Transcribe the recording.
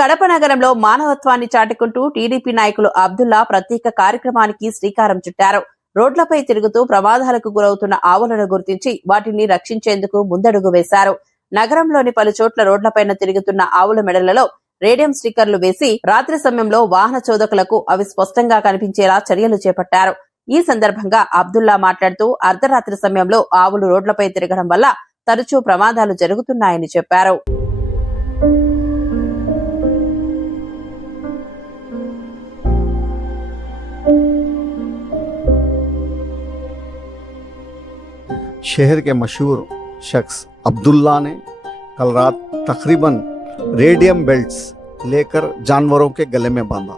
కడప నగరంలో మానవత్వాన్ని చాటుకుంటూ టీడీపీ నాయకులు అబ్దుల్లా ప్రత్యేక కార్యక్రమానికి శ్రీకారం చుట్టారు. రోడ్లపై తిరుగుతూ ప్రమాదాలకు గురవుతున్న ఆవులను గుర్తించి వాటిని రక్షించేందుకు ముందడుగు వేశారు. నగరంలోని పలు చోట్ల రోడ్లపైన తిరుగుతున్న ఆవుల మెడలలో రేడియం స్టిక్కర్లు వేసి రాత్రి సమయంలో వాహన చోదకులకు అవి స్పష్టంగా కనిపించేలా చర్యలు చేపట్టారు. ఈ సందర్భంగా అబ్దుల్లా మాట్లాడుతూ అర్ధరాత్రి సమయంలో ఆవులు రోడ్లపై తిరగడం వల్ల తరచూ ప్రమాదాలు జరుగుతున్నాయని చెప్పారు. शहर के मशहूर शख्स अब्दुल्ला ने कल रात तकरीबन रेडियम बेल्ट्स लेकर जानवरों के गले में बांधा।